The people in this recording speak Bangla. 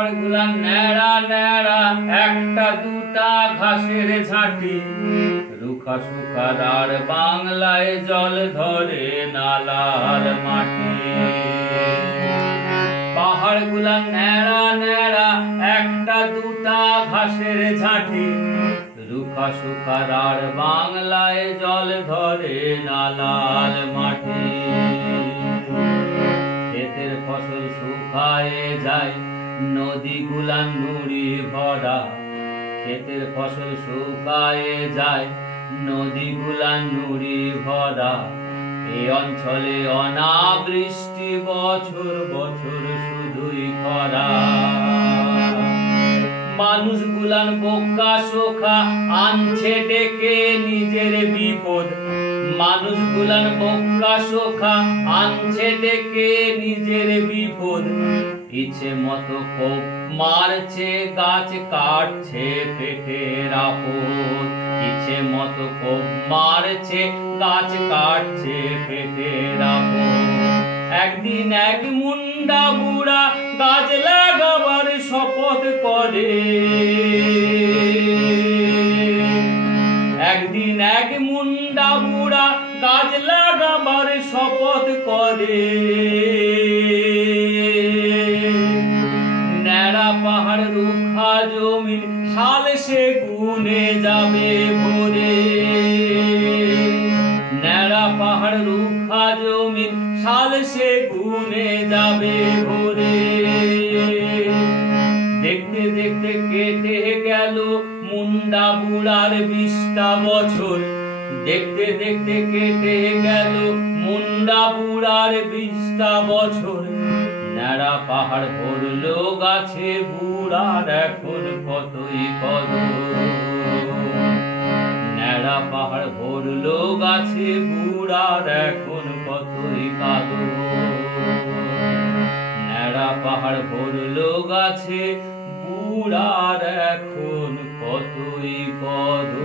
পাহাড় গুলা ন্যাড়া ন্যাড়া, একটা দুটা ঘাসের ঝাঁটি, রুখা সুখার আর বাংলায় জল ধরে নালার মাটি। পাহাড় গুলা ন্যাড়া ন্যাড়া, একটা দুটা ঘাসের ঝাঁটি, রুখা সুখার আর বাংলায় জল ধরে নালার মাটি। ক্ষেতের ফসল শুকায়ে যায়, নদীগুলা নুড়ি ভরা, ক্ষেতের ফসল শুকায়ে যায়, নদীগুলা নুড়ি ভরা। এই অঞ্চলে অনাবৃষ্টি, বছর বছর শুধুই খরা। মানুষগুলান বোকা শোকা, আনছে ডেকে নিজের বিপদ। মানুষগুলান বোকা শোকা, আনছে ডেকে নিজের বিপদ। ইচ্ছে মতো কোপ মারছে, গাছ কাটছে পেটের আপদ। ইচ্ছে মতো কোপ মারছে, গাছ কাটছে পেটের আপদ। একদিন এক মুন্ডা বুড়া গাছ লাগাবার শপথ করে। একদিন এক মুন্ডা বুড়া গাছ লাগাবার শপথ করে। ন্যাড়া পাহাড় রুখা জমিন, সাল সে গুনে যাবে ভরে। ন্যাড়া পাহাড় রুখা জমিন, সাল সে গুনে যাবে ভরে। দেখতে দেখতে কেটে গেল মুন্ডা বুড়ার 20টা বছর। দেখতে দেখতে কেটে গেল মুন্ডা বুড়ার 20টা বছর। ন্যাড়া পাহাড় ভরলো গাছে, বুড়ার এখন কতই কদর। ন্যাড়া পাহাড় ভরলো গাছে, বুড়ার এখন কতই কাদর। ন্যাড়া পাহাড় ভরলো গাছে, বুড়ার এখন কতই কদর।